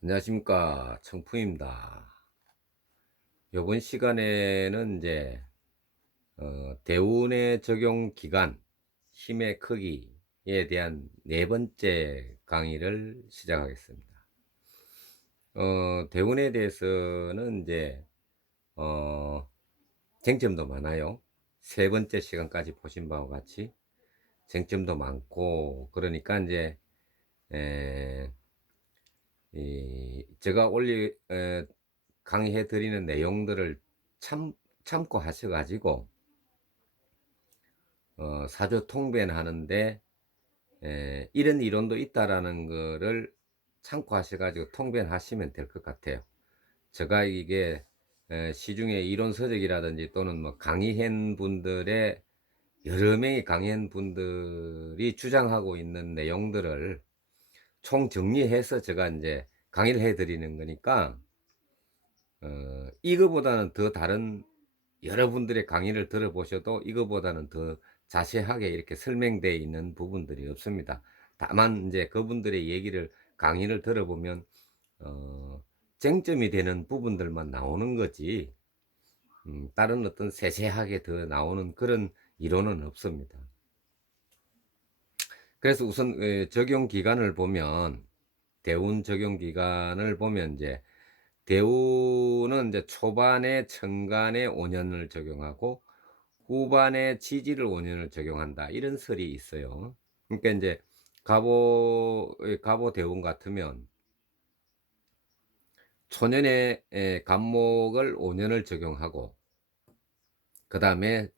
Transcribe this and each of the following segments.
안녕하십니까 청풍입니다. 이번 시간에는 이제 어, 대운의 적용 기간, 힘의 크기에 대한 네 번째 강의를 시작하겠습니다. 어, 대운에 대해서는 이제 어, 쟁점도 많아요. 세 번째 시간까지 보신 바와 같이 쟁점도 많고 그러니까 이제 에, 이 제가 올리 에, 강의해 드리는 내용들을 참 참고 하셔가지고 어, 사주 통변하는데 에, 이런 이론도 있다라는 거를 참고하셔가지고 통변하시면 될 것 같아요. 제가 이게 에, 시중에 이론 서적이라든지 또는 뭐 강의한 분들의 여러 명의 강의한 분들이 주장하고 있는 내용들을 총 정리해서 제가 이제 강의를 해드리는 거니까 어, 이거보다는 더 다른 여러분들의 강의를 들어보셔도 이거보다는 더 자세하게 이렇게 설명되어 있는 부분들이 없습니다. 다만 이제 그분들의 얘기를 강의를 들어보면 어, 쟁점이 되는 부분들만 나오는 거지 음, 다른 어떤 세세하게 더 나오는 그런 이론은 없습니다. 그래서 우선 에, 적용 기간을 보면 대운 적용 기간을 보면 이제 대운은 이제 초반에 천간에 5년을 적용하고 후반에 지지를 5년을 적용한다 이런 설이 있어요. 그러니까 이제 갑오 갑오 대운 같으면 초년에 에, 갑목을 5년을 적용하고 그 다음에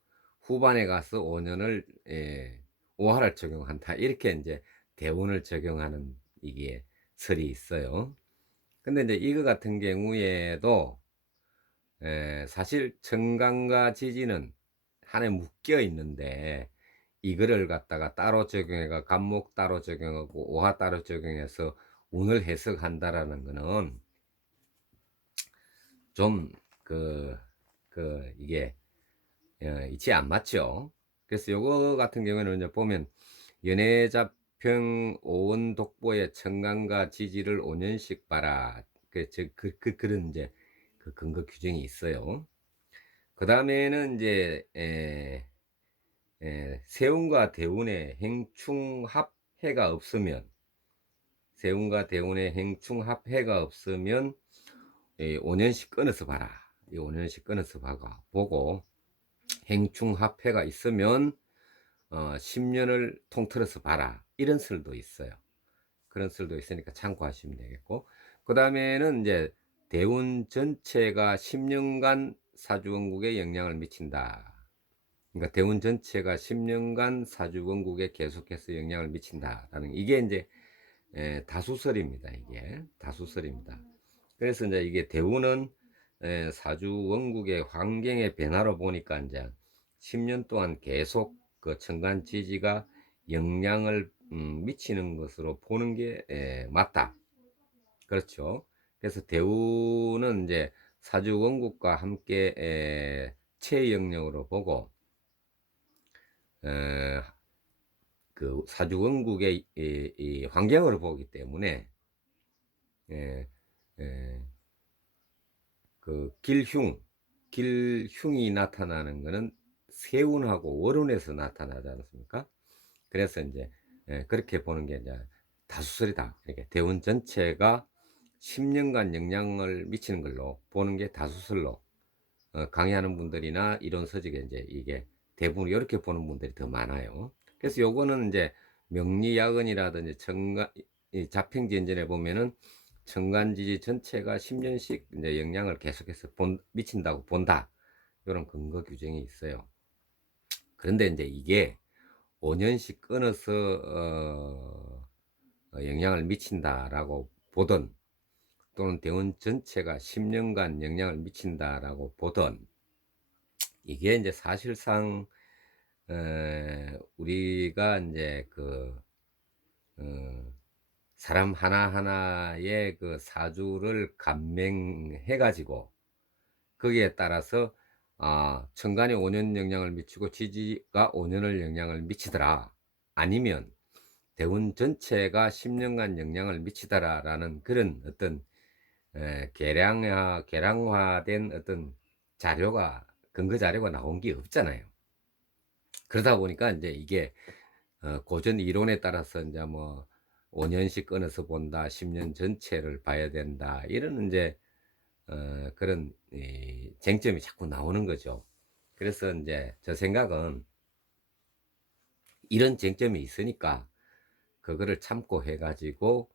후반에 가서 5년을 예, 오화를 적용한다 이렇게 이제 대운을 적용하는 이게 설이 있어요. 근데 이제 이거 같은 경우에도 에, 사실 정강과 지지는 한해 묶여 있는데 이거를 갖다가 따로 적용해가 간목 따로 적용하고 오화 따로 적용해서 운을 해석한다라는 거는 좀그그 이게 어, 이치 안 맞죠. 그래서 요거 같은 경우에는 보면 연애자평 오원 독보의 청강과 지지를 5년씩 봐라. 그, 저, 그, 그, 그런 이제 그 근거 규정이 있어요. 그 다음에는 이제, 에, 에, 세운과 대운의 행충합해가 없으면, 세운과 대운의 행충합해가 없으면, 에, 5년씩 끊어서 봐라. 이 5년씩 끊어서 봐가, 보고, 행충합해가 있으면 어, 10년을 통틀어서 봐라 이런 설도 있어요. 그런 설도 있으니까 참고하시면 되겠고 그 다음에는 이제 대운 전체가 10년간 사주원국에 영향을 미친다. 그러니까 대운 전체가 10년간 사주원국에 계속해서 영향을 미친다라는 이게 이제 에, 다수설입니다. 이게 다수설입니다. 그래서 이제 이게 대운은 에, 사주 원국의 환경의 변화로 보니까 이제 10년 동안 계속 그 천간 지지가 영향을 음, 미치는 것으로 보는 게 에, 맞다. 그렇죠. 그래서 대우는 이제 사주 원국과 함께 에, 체영역으로 보고 에, 그 사주 원국의 이, 이 환경을 보기 때문에 에, 에, 그 길흉, 길흉이 나타나는 것은 세운하고 월운에서 나타나지 않습니까? 그래서 이제 예, 그렇게 보는 게 이제 다수설이다. 이렇게 대운 전체가 10년간 영향을 미치는 걸로 보는 게 다수설로 어, 강의하는 분들이나 이런 서적에 이제 이게 대부분 이렇게 보는 분들이 더 많아요. 그래서 요거는 이제 명리야근이라든지 자평진전에 보면은 청간지지 전체가 10년씩 이제 영향을 계속해서 본, 미친다고 본다. 이런 근거 규정이 있어요. 그런데 이제 이게 5년씩 끊어서 어, 어, 영향을 미친다라고 보던 또는 대원 전체가 10년간 영향을 미친다라고 보던 이게 이제 사실상 어, 우리가 이제 그 어, 사람 하나하나의 그 사주를 감명해 가지고 거기에 따라서 아, 천간에 5년 영향을 미치고 지지가 5년을 영향을 미치더라. 아니면 대운 전체가 10년간 영향을 미치더라라는 그런 어떤 에, 계량화 계량화된 어떤 자료가 근거 자료가 나온 게 없잖아요. 그러다 보니까 이제 이게 어, 고전 이론에 따라서 이제 뭐 5년씩 끊어서 본다, 10년 전체를 봐야 된다 이런 이제 어, 그런 이, 쟁점이 자꾸 나오는 거죠. 그래서 이제 저 생각은 이런 쟁점이 있으니까 그거를 참고 해가지고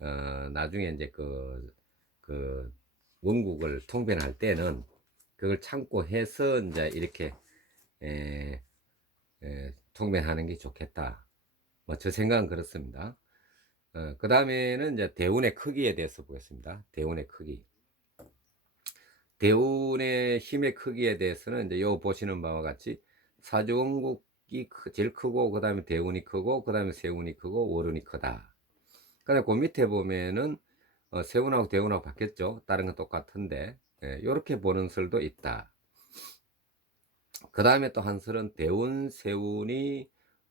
어, 나중에 이제 그, 그 원국을 통변할 때는 그걸 참고 해서 이제 이렇게 에, 에, 통변하는 게 좋겠다. 뭐 저 생각은 그렇습니다. 어, 그 다음에는 이제 대운의 크기에 대해서 보겠습니다. 대운의 크기. 대운의 힘의 크기에 대해서는 이제 요 보시는 바와 같이 사주원국이 크- 제일 크고 그 다음에 대운이 크고 그 다음에 세운이 크고 월운이 크다. 그 밑에 보면은 어, 세운하고 대운하고 바뀌었죠. 다른 건 똑같은데 이렇게 보는 설도 있다. 그 다음에 또 한 설은 대운 세운이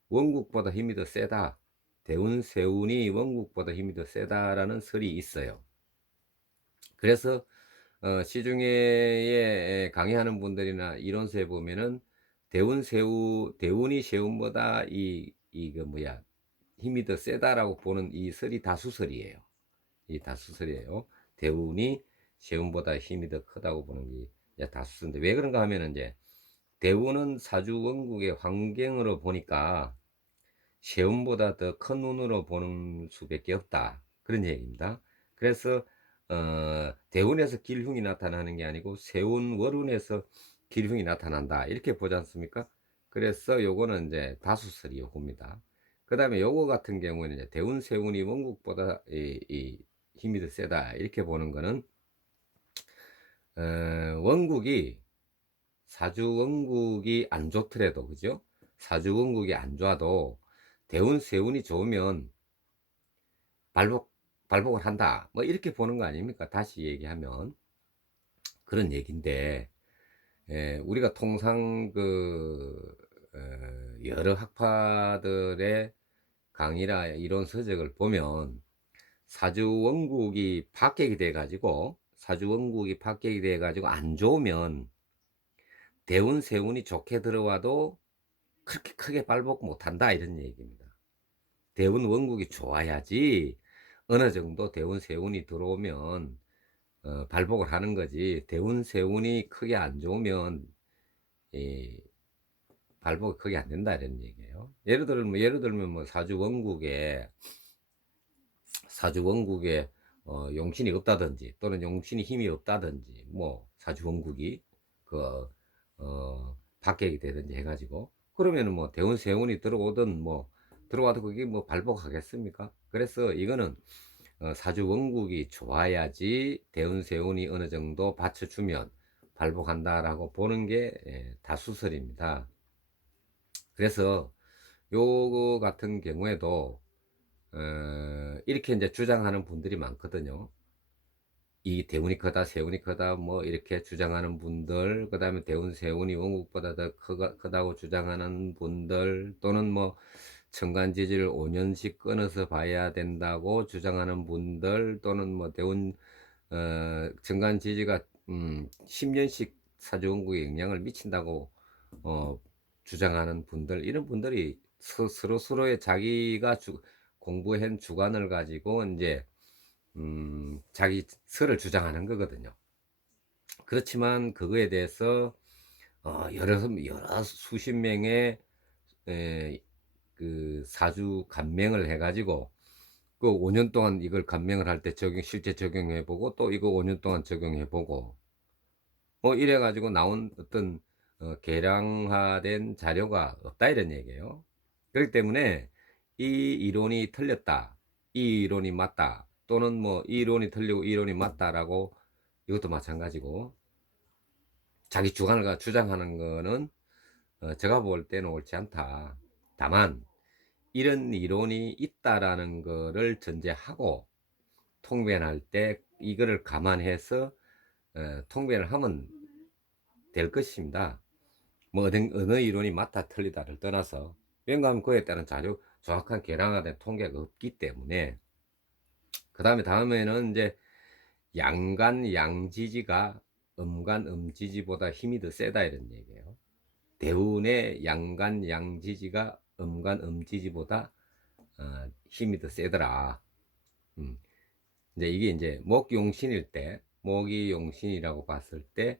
원국보다 힘이 더 세다. 대운 세운이 원국보다 힘이 더 세다라는 설이 있어요. 그래서 어, 시중에 강의하는 분들이나 이론서에 보면은 대운 세우 대운이 세운보다 이 이거 뭐야 힘이 더 세다라고 보는 이 설이 다수설이에요. 이 다수설이에요. 대운이 세운보다 힘이 더 크다고 보는 게 다수설인데 왜 그런가 하면은 이제 대운은 사주 원국의 환경으로 보니까 세운보다 더큰 눈으로 보는 수밖에 없다. 그런 얘기입니다. 그래서 어, 대운에서 길흉이 나타나는 게 아니고 세운 월운에서 길흉이 나타난다. 이렇게 보지 않습니까? 그래서 요거는 이제 다수설이요 봅니다. 그 다음에 요거 같은 경우에는 이제 대운 세운이 원국보다 이, 이 힘이 더 세다. 이렇게 보는 거는 어, 원국이 사주 원국이 안 좋더라도 그죠? 사주 원국이 안 좋아도 대운 세운이 좋으면 발복 발복을 한다. 뭐 이렇게 보는 거 아닙니까? 다시 얘기하면 그런 얘기인데 예, 우리가 통상 그 어, 여러 학파들의 강의나 이론 서적을 보면 사주 원국이 박격이 돼 가지고 사주 원국이 박격이 돼 가지고 안 좋으면 대운 세운이 좋게 들어와도 그렇게 크게 발복 못한다 이런 얘기입니다. 대운 원국이 좋아야지 어느 정도 대운 세운이 들어오면 어, 발복을 하는 거지 대운 세운이 크게 안 좋으면 이 발복이 크게 안 된다 이런 얘기예요. 예를 들면 뭐 예를 들면 뭐 사주 원국에 사주 원국에 어, 용신이 없다든지 또는 용신이 힘이 없다든지 뭐 사주 원국이 그 어, 박격이 되든지 해가지고 그러면은 뭐 대운 세운이 들어오든 뭐 들어와도 그게 뭐 발복하겠습니까? 그래서 이거는 어, 사주 원국이 좋아야지 대운 세운이 어느 정도 받쳐주면 발복한다라고 보는 게 예, 다수설입니다. 그래서 요거 같은 경우에도 어, 이렇게 이제 주장하는 분들이 많거든요. 이 대운이 크다, 세운이 크다, 뭐 이렇게 주장하는 분들, 그 다음에 대운, 세운이 원국보다 더 크다고 주장하는 분들, 또는 뭐 천간지지를 5년씩 끊어서 봐야 된다고 주장하는 분들, 또는 뭐 대운, 어, 천간지지가 음, 10년씩 사주원국에 영향을 미친다고 어, 주장하는 분들, 이런 분들이 서, 서로 서로의 자기가 주, 공부한 주관을 가지고 이제 음, 자기 설을 주장하는 거거든요. 그렇지만 그거에 대해서 어, 여러 여러 수십 명의 에, 그 사주 감명을 해가지고 그 5년 동안 이걸 감명을 할 때 적용 실제 적용해보고 또 이거 5년 동안 적용해보고 뭐 이래가지고 나온 어떤 어, 계량화된 자료가 없다 이런 얘기예요. 그렇기 때문에 이 이론이 틀렸다, 이 이론이 맞다, 또는 뭐 이 이론이 틀리고 이 이론이 맞다라고 이것도 마찬가지고 자기 주관을 가- 주장하는 거는 어, 제가 볼 때는 옳지 않다. 다만 이런 이론이 있다라는 거를 전제하고 통변할 때 이거를 감안해서 어, 통변을 하면 될 것입니다. 뭐 어느, 어느 이론이 맞다 틀리다를 떠나서 왜냐하면 그에 따른 자료 정확한 계량화된 통계가 없기 때문에 그 다음에 다음에는 이제 양간 양지지가 음간 음지지보다 힘이 더 세다 이런 얘기예요. 대운의 양간 양지지가 음간 음지지보다 어, 힘이 더 세더라. 음. 이제 이게 이제 목용신일 때, 목이 용신이라고 봤을 때,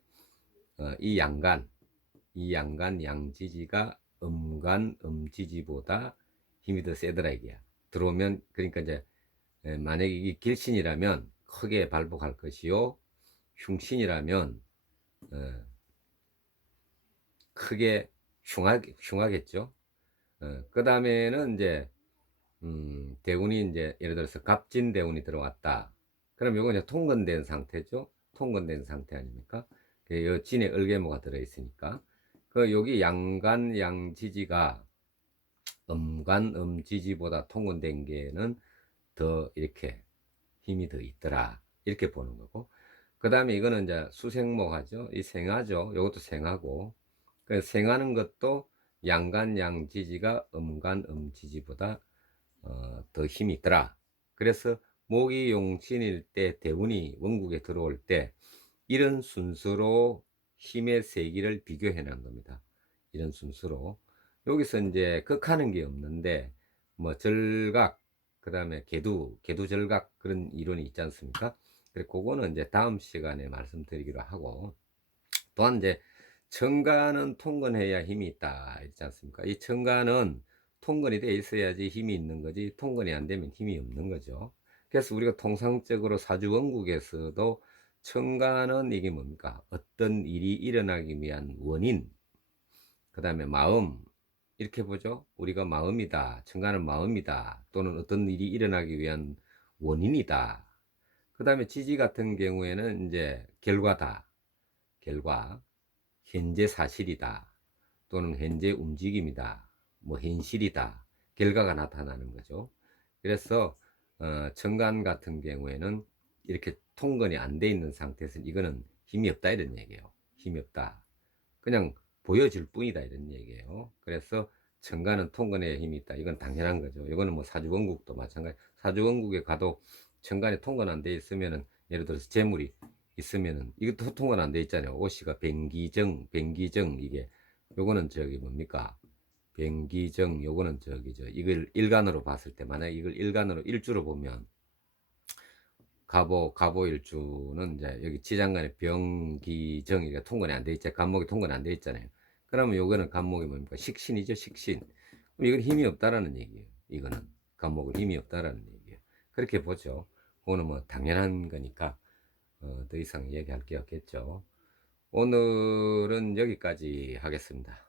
어, 이 양간, 이 양간 양지지가 음간 음지지보다 힘이 더 세더라 이게야. 들어오면 그러니까 이제 에, 만약에 이게 길신이라면 크게 발복할 것이요, 흉신이라면 어, 크게 흉하, 흉하겠죠. 어, 그 다음에는 이제 음, 대운이 이제 예를 들어서 갑진 대운이 들어왔다. 그럼 요거 이제 통건된 상태죠. 통건된 상태 아닙니까? 그요 진에 을개모가 들어있으니까. 그 여기 양간 양지지가 음간 음지지보다 통건된 게는 더 이렇게 힘이 더 있더라. 이렇게 보는 거고. 그 다음에 이거는 이제 수생목하죠. 이 생하죠. 요것도 생하고. 그 생하는 것도 양간 양지지가 음간 음지지보다 어, 더 힘이 있더라. 그래서 목이 용신일 때 대운이 원국에 들어올 때 이런 순서로 힘의 세기를 비교해 놓은 겁니다. 이런 순서로. 여기서 이제 극하는 게 없는데 뭐 절각 그 다음에 개두 개두 절각 그런 이론이 있지 않습니까? 그래 그거는 이제 다음 시간에 말씀드리기로 하고 또한 이제 천간은 통근해야 힘이 있다 있지 않습니까? 이 천간은 통근이 돼 있어야지 힘이 있는 거지 통근이 안 되면 힘이 없는 거죠. 그래서 우리가 통상적으로 사주 원국에서도 천간은 이게 뭡니까? 어떤 일이 일어나기 위한 원인, 그 다음에 마음, 이렇게 보죠. 우리가 마음이다. 천간은 마음이다. 또는 어떤 일이 일어나기 위한 원인이다. 그 다음에 지지 같은 경우에는 이제 결과다. 결과. 현재 사실이다. 또는 현재 움직임이다. 뭐 현실이다. 결과가 나타나는 거죠. 그래서 어, 천간 같은 경우에는 이렇게 통근이 안 돼 있는 상태에서 이거는 힘이 없다 이런 얘기예요. 힘이 없다. 그냥 보여질 뿐이다 이런 얘기예요. 그래서 천간은 통근에 힘이 있다. 이건 당연한 거죠. 이거는 뭐 사주원국도 마찬가지. 사주원국에 가도 천간에 통근 안 돼 있으면은 예를 들어서 재물이 있으면은 이것도 통근 안돼 있잖아요. 오씨가 변기정, 변기정 이게 요거는 저기 뭡니까? 변기정 요거는 저기 저 이걸 일간으로 봤을 때 만약 이걸 일간으로 일주로 보면 가보 가보 일주는 이제 여기 지장간에 병기정 이가 통근이 안 돼 있잖아요. 간목이 통근 안돼 있잖아요. 그러면 요거는 간목이 뭡니까? 식신이죠, 식신. 그럼 이건 힘이 없다라는 얘기예요. 이거는 간목은 힘이 없다라는 얘기예요. 그렇게 보죠. 그거는 뭐 당연한 거니까 어, 더 이상 얘기할 게 없겠죠. 오늘은 여기까지 하겠습니다.